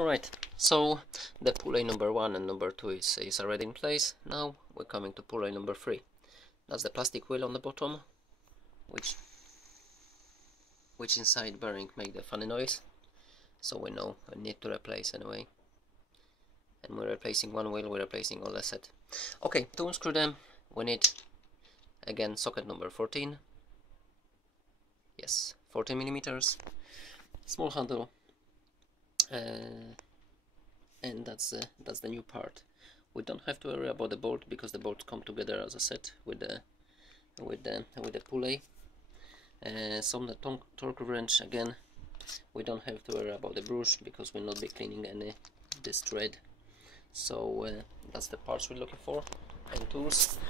Alright, so the pulley number 1 and number 2 is already in place. Now we're coming to pulley number 3. That's the plastic wheel on the bottom, which inside bearing make the funny noise. So we know we need to replace anyway. And we're replacing one wheel, we're replacing all the set. Okay, to unscrew them, we need again socket number 14. Yes, 14 millimeters, small handle. And that's the new part. We don't have to worry about the bolt because the bolts come together as a set with the pulley. Some the torque wrench, again we don't have to worry about the brush because we'll not be cleaning this thread. So that's the parts we're looking for and tools.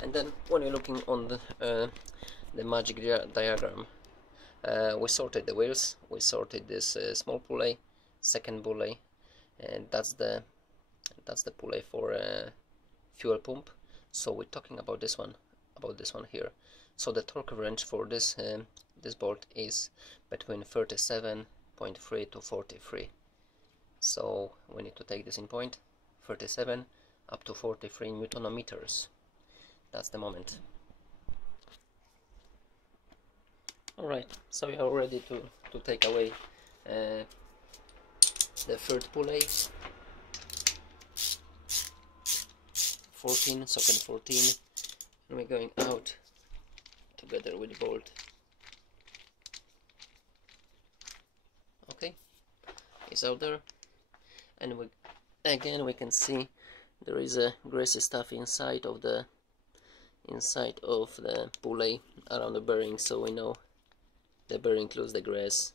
And then when you're looking on the magic diagram, we sorted the wheels, we sorted this small pulley, second pulley, and that's the pulley for fuel pump. So we're talking about this one here. So the torque wrench for this this bolt is between 37.3 to 43. So we need to take this in point, 37 up to 43 Newton meters. That's the moment. Alright, so we are ready to take away the third pulley, 14, socket 14, and we're going out together with the bolt. Okay, it's out there, and we can see there is a greasy stuff inside of the pulley around the bearing, so we know the bearing loses the grease,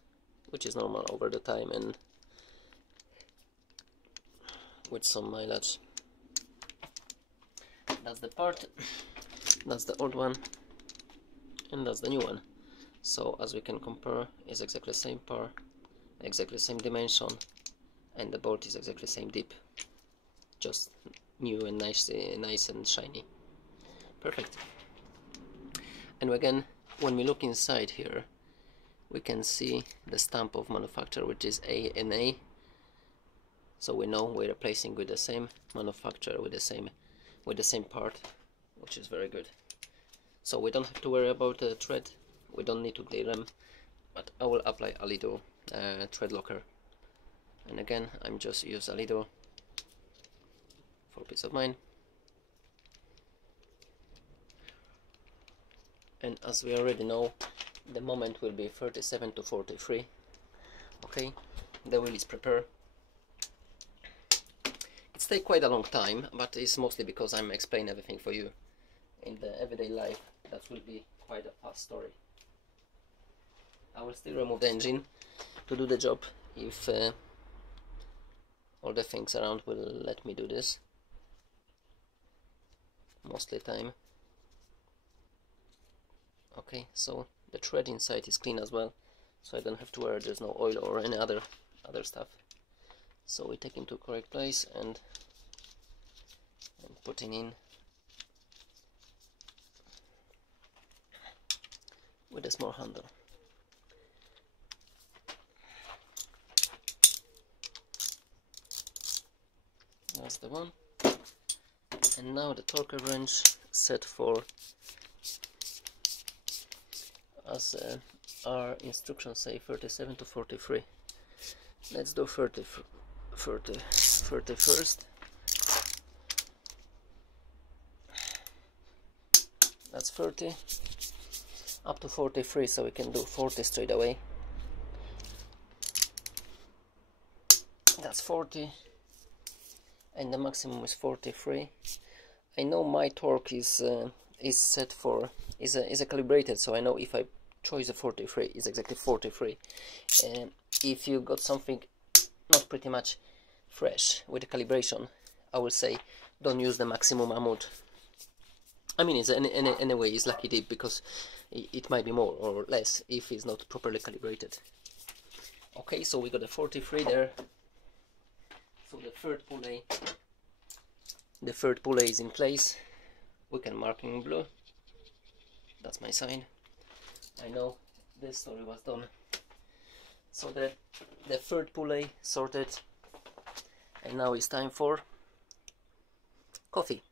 which is normal over the time and with some mileage. That's the part, that's the old one, and that's the new one. So as we can compare, it's exactly the same part, exactly the same dimension, and the bolt is exactly the same dip, just new and nice and shiny. Perfect. And again, when we look inside here, we can see the stamp of manufacturer, which is ANA. So we know we're replacing with the same manufacturer, with the same part, which is very good. So we don't have to worry about the thread, we don't need to clear them, but I will apply a little thread locker. And again, I'm just use a little for peace of mind. And as we already know, the moment will be 37 to 43. Okay, the wheel is prepared. It takes quite a long time, but it's mostly because I'm explaining everything for you. In the everyday life, that will be quite a fast story. I will still remove the engine to do the job if all the things around will let me do this. Mostly time. Okay, so the thread inside is clean as well, so I don't have to worry there's no oil or any other stuff. So we take him to correct place and putting in with a small handle. That's the one. And now the torque wrench set for, as our instructions say, 37 to 43. Let's do 30 first. That's 30 up to 43, so we can do 40 straight away. That's 40, and the maximum is 43. I know my torque is set for is a calibrated, so I know if I choose a 43, it's exactly 43. If you got something not pretty much fresh with the calibration, I will say don't use the maximum amount. I mean, it's anyway it's lucky dip because it might be more or less if it's not properly calibrated. Okay, so we got a 43 there. So the third pulley is in place. We can mark in blue. That's my sign. I know this story was done. So the third pulley sorted, And now it's time for coffee.